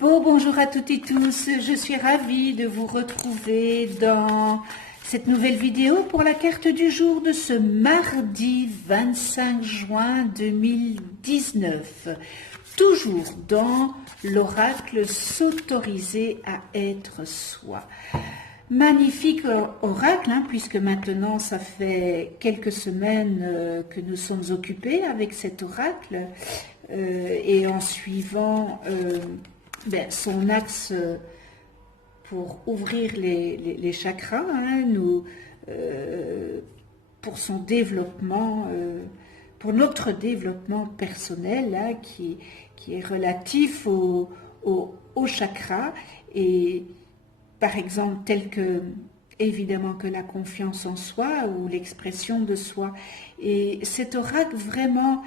Bonjour à toutes et tous, je suis ravie de vous retrouver dans cette nouvelle vidéo pour la carte du jour de ce mardi 25 juin 2019. Toujours dans l'oracle s'autoriser à être soi. Magnifique oracle, puisque maintenant ça fait quelques semaines que nous sommes occupés avec cet oracle et en suivant son axe pour ouvrir les chakras, pour son développement, pour notre développement personnel qui est relatif au chakra, et par exemple tel que évidemment que la confiance en soi ou l'expression de soi. Et cet oracle vraiment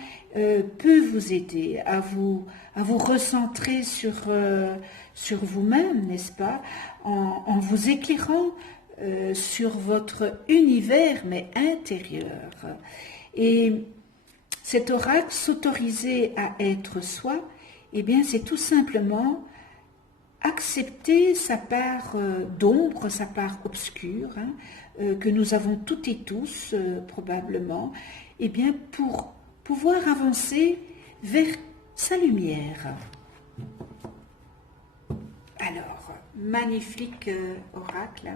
peut vous aider à vous recentrer sur vous-même, n'est-ce pas, en vous éclairant sur votre univers, mais intérieur. Et cet oracle, s'autoriser à être soi, eh bien c'est tout simplement accepter sa part d'ombre, sa part obscure, que nous avons toutes et tous probablement, et bien pour pouvoir avancer vers sa lumière. Alors, magnifique oracle.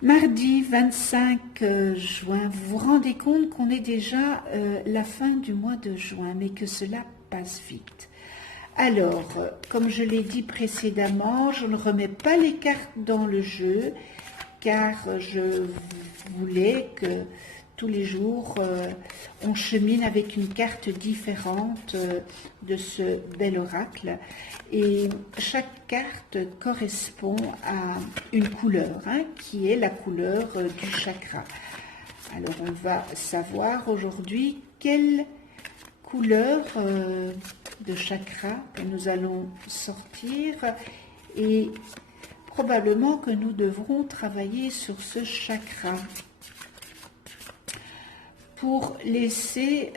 Mardi 25 juin, vous vous rendez compte qu'on est déjà la fin du mois de juin, mais que cela passe vite. Alors, comme je l'ai dit précédemment, je ne remets pas les cartes dans le jeu, car je voulais que tous les jours, on chemine avec une carte différente de ce bel oracle. Et chaque carte correspond à une couleur, qui est la couleur du chakra. Alors, on va savoir aujourd'hui quelle couleur de chakra que nous allons sortir, et probablement que nous devrons travailler sur ce chakra pour laisser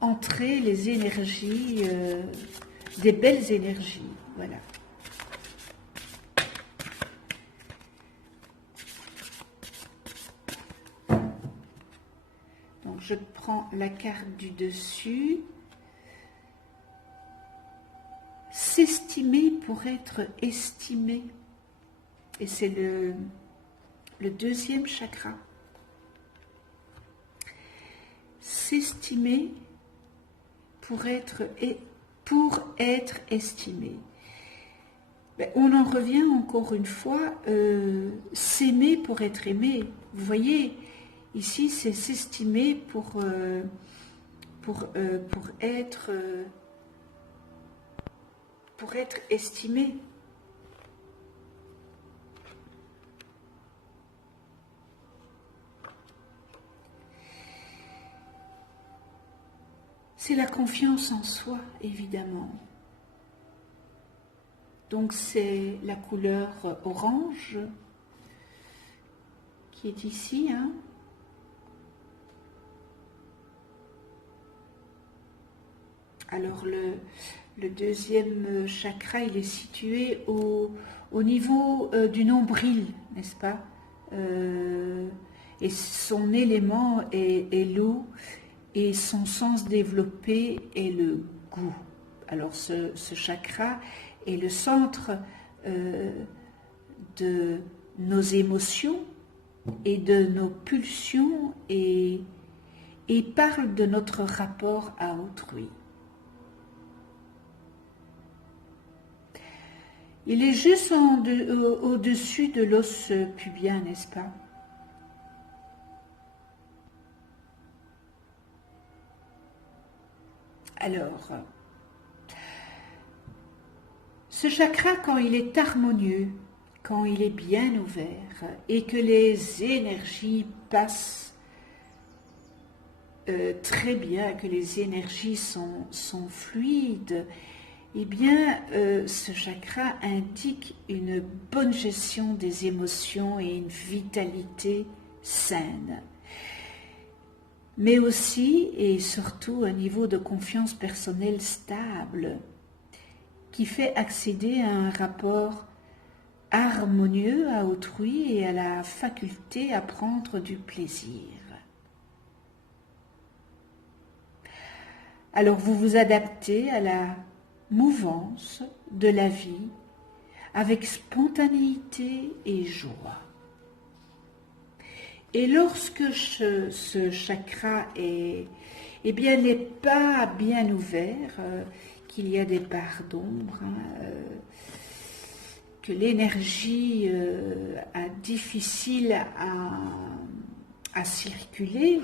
entrer les énergies, des belles énergies. Voilà. Donc je prends la carte du dessus. S'estimer pour être estimé. Et c'est le deuxième chakra. S'estimer pour être estimé. On en revient encore une fois, s'aimer pour être aimé. Vous voyez, ici c'est s'estimer pour être estimé. C'est la confiance en soi, évidemment. Donc c'est la couleur orange qui est ici, Alors le deuxième chakra, il est situé au niveau du nombril, n'est-ce pas, et son élément est l'eau, et son sens développé est le goût. Alors ce chakra est le centre de nos émotions et de nos pulsions, et parle de notre rapport à autrui. Il est juste au-dessus de l'os pubien, n'est-ce pas? Alors, ce chakra, quand il est harmonieux, quand il est bien ouvert et que les énergies passent très bien, que les énergies sont fluides, eh bien, ce chakra indique une bonne gestion des émotions et une vitalité saine. mais aussi et surtout un niveau de confiance personnelle stable qui fait accéder à un rapport harmonieux à autrui et à la faculté à prendre du plaisir. Alors vous vous adaptez à la mouvance de la vie avec spontanéité et joie. Et lorsque ce chakra n'est pas bien ouvert, qu'il y a des parts d'ombre, que l'énergie est difficile à circuler,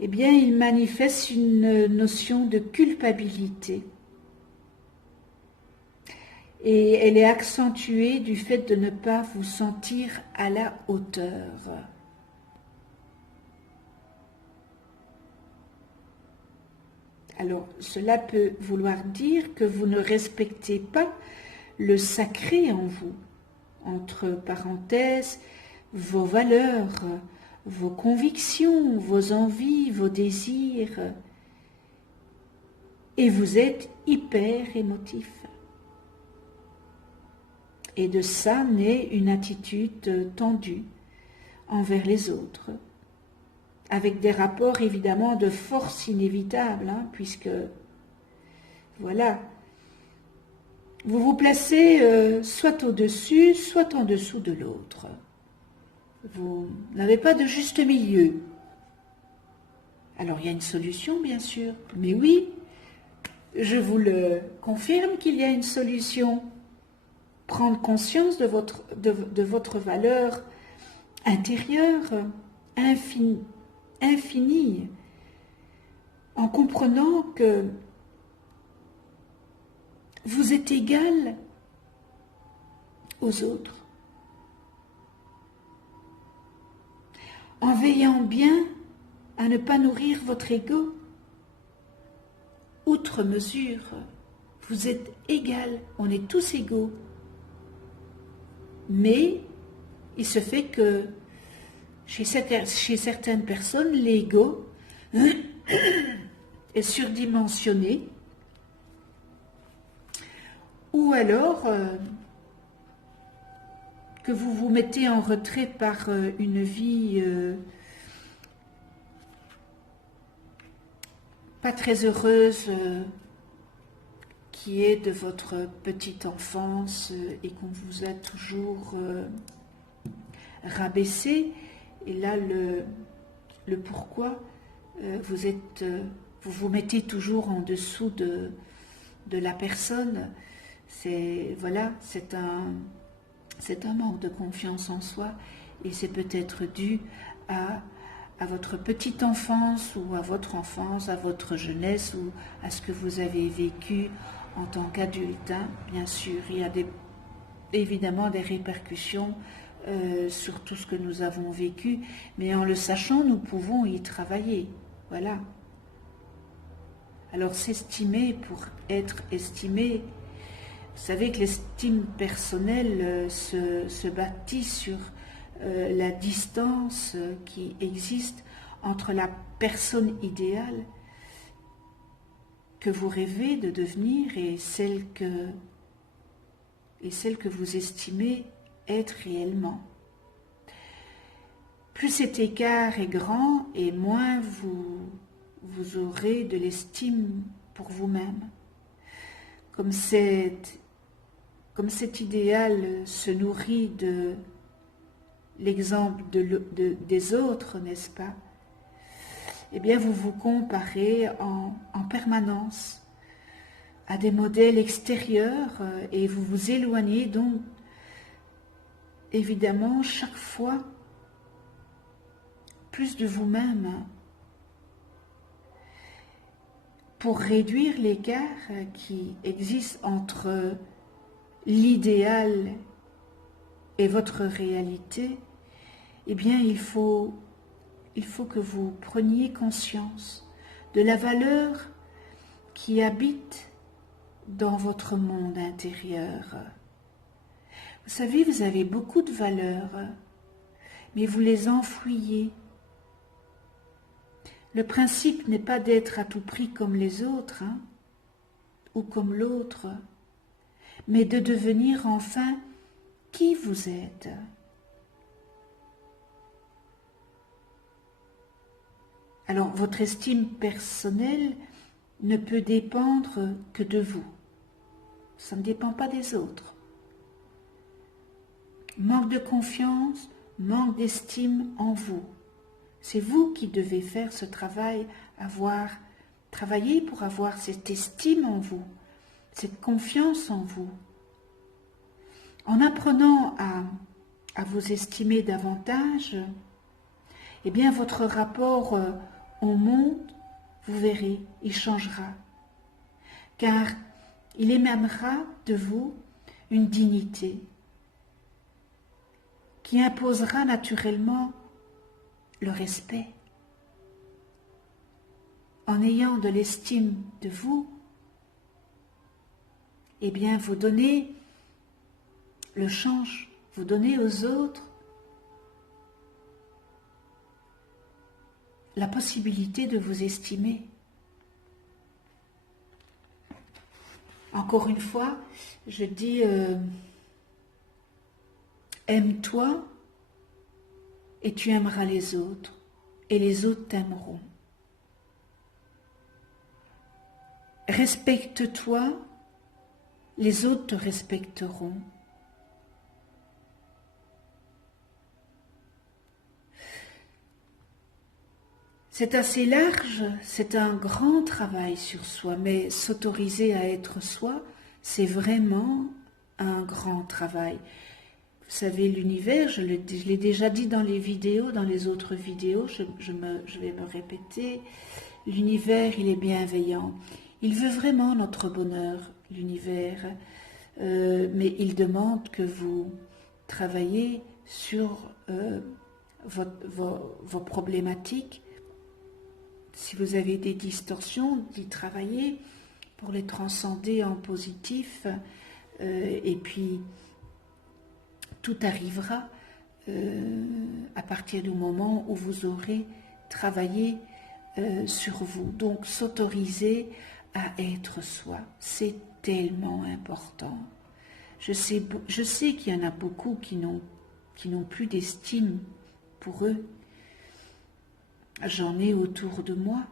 eh bien, il manifeste une notion de culpabilité. Et elle est accentuée du fait de ne pas vous sentir à la hauteur. Alors, cela peut vouloir dire que vous ne respectez pas le sacré en vous, entre parenthèses, vos valeurs, vos convictions, vos envies, vos désirs, et vous êtes hyper émotif. Et de ça naît une attitude tendue envers les autres, avec des rapports évidemment de force inévitables, puisque, voilà, vous vous placez soit au-dessus, soit en dessous de l'autre. Vous n'avez pas de juste milieu. Alors il y a une solution, bien sûr, mais oui, je vous le confirme qu'il y a une solution. Prendre conscience de votre valeur intérieure, infinie, en comprenant que vous êtes égal aux autres, en veillant bien à ne pas nourrir votre ego. Outre mesure, vous êtes égal, on est tous égaux. Mais il se fait que chez certaines personnes, l'ego est surdimensionné, ou alors que vous vous mettez en retrait par une vie pas très heureuse qui est de votre petite enfance et qu'on vous a toujours rabaissé. Et là, le pourquoi, vous vous mettez toujours en dessous de la personne. Voilà, c'est un manque de confiance en soi et c'est peut-être dû à votre petite enfance ou à votre enfance, à votre jeunesse ou à ce que vous avez vécu en tant qu'adulte. Bien sûr, il y a évidemment des répercussions sur tout ce que nous avons vécu, mais en le sachant, nous pouvons y travailler. Voilà. Alors s'estimer pour être estimé, vous savez que l'estime personnelle se bâtit sur la distance qui existe entre la personne idéale que vous rêvez de devenir et celle que vous estimez être réellement. Plus cet écart est grand et moins vous aurez de l'estime pour vous-même. Comme cet idéal se nourrit de l'exemple des autres, n'est-ce pas? Eh bien, vous vous comparez en permanence à des modèles extérieurs et vous vous éloignez donc, évidemment, chaque fois plus de vous-même. Pour réduire l'écart qui existe entre l'idéal et votre réalité, eh bien, il faut que vous preniez conscience de la valeur qui habite dans votre monde intérieur. Vous savez, vous avez beaucoup de valeurs, mais vous les enfouiez. Le principe n'est pas d'être à tout prix comme les autres, hein, ou comme l'autre, mais de devenir enfin qui vous êtes. Alors, votre estime personnelle ne peut dépendre que de vous. Ça ne dépend pas des autres. Manque de confiance, manque d'estime en vous. C'est vous qui devez faire ce travail, travailler pour avoir cette estime en vous, cette confiance en vous. En apprenant à vous estimer davantage, eh bien votre rapport au monde, vous verrez, il changera. Car il émanera de vous une dignité qui imposera naturellement le respect. En ayant de l'estime de vous, eh bien vous donnez le change, vous donnez aux autres la possibilité de vous estimer. Encore une fois, je dis aime-toi et tu aimeras les autres et les autres t'aimeront. Respecte-toi, les autres te respecteront. C'est assez large, c'est un grand travail sur soi, mais s'autoriser à être soi, c'est vraiment un grand travail. Vous savez, l'univers, je l'ai déjà dit dans les vidéos, dans les autres vidéos, je vais me répéter, l'univers, il est bienveillant. Il veut vraiment notre bonheur, l'univers, mais il demande que vous travaillez sur vos problématiques. Si vous avez des distorsions, d'y travailler pour les transcender en positif, et puis tout arrivera à partir du moment où vous aurez travaillé sur vous. Donc s'autoriser à être soi, c'est tellement important. Je sais qu'il y en a beaucoup qui n'ont plus d'estime pour eux. J'en ai autour de moi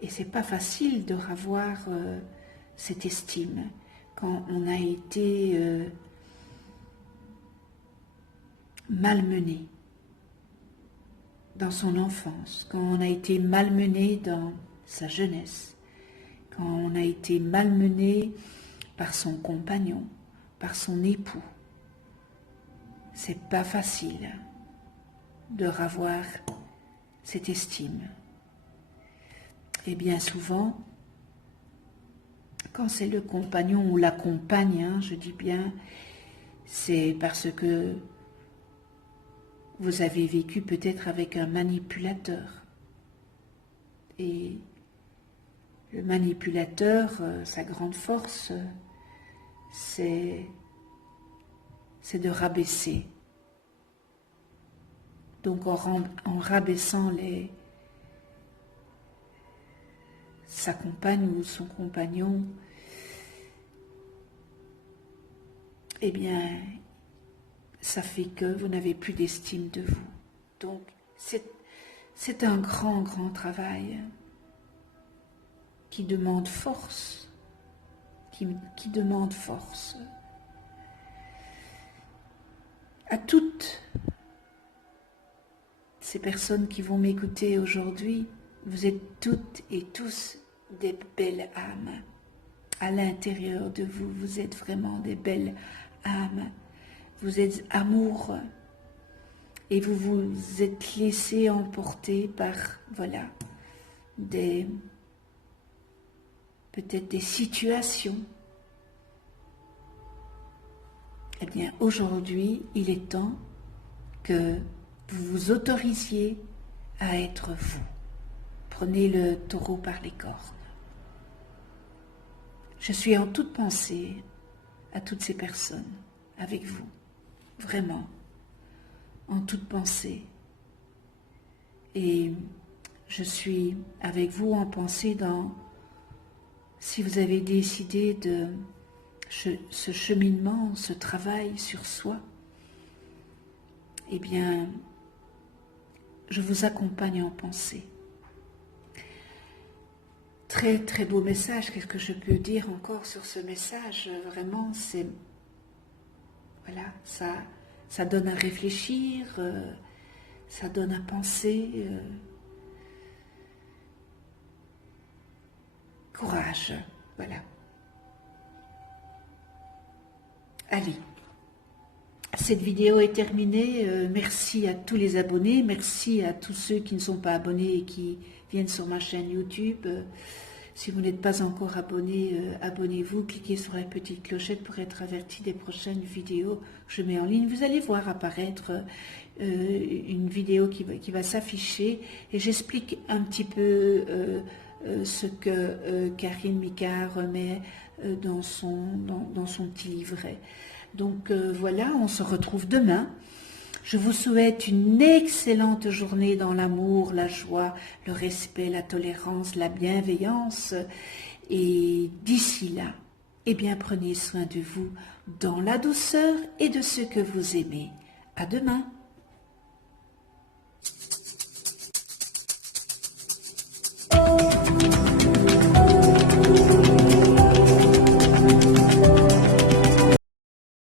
et c'est pas facile de revoir cette estime quand on a été malmené dans son enfance, quand on a été malmené dans sa jeunesse, quand on a été malmené par son compagnon, par son époux. C'est pas facile de revoir cette estime. Et bien souvent, quand c'est le compagnon ou la compagne, je dis bien, c'est parce que vous avez vécu peut-être avec un manipulateur. Et le manipulateur, sa grande force, c'est de rabaisser. Donc en rabaissant sa compagne ou son compagnon, eh bien, ça fait que vous n'avez plus d'estime de vous. Donc, c'est un grand, grand travail qui demande force, qui demande force. À toutes ces personnes qui vont m'écouter aujourd'hui, vous êtes toutes et tous des belles âmes. À l'intérieur de vous, vous êtes vraiment des belles âmes. Vous êtes amour et vous vous êtes laissé emporter par, voilà, peut-être des situations. Eh bien, aujourd'hui, il est temps que vous vous autorisiez à être vous. Prenez le taureau par les cornes. Je suis en toute pensée à toutes ces personnes, avec vous, vraiment, en toute pensée. Et Je suis avec vous en pensée si vous avez décidé de ce cheminement, ce travail sur soi, eh bien, je vous accompagne en pensée. Très très beau message. Qu'est-ce que je peux dire encore sur ce message? Vraiment, c'est voilà, ça donne à réfléchir, ça donne à penser. Courage, voilà. Allez, cette vidéo est terminée. Merci à tous les abonnés, merci à tous ceux qui ne sont pas abonnés et qui viennent sur ma chaîne YouTube. Si vous n'êtes pas encore abonné, abonnez-vous, cliquez sur la petite clochette pour être averti des prochaines vidéos que je mets en ligne. Vous allez voir apparaître une vidéo qui va s'afficher et j'explique un petit peu ce que Karine Micard met dans son petit livret. Donc voilà, on se retrouve demain. Je vous souhaite une excellente journée dans l'amour, la joie, le respect, la tolérance, la bienveillance. Et d'ici là, eh bien prenez soin de vous dans la douceur et de ceux que vous aimez. À demain.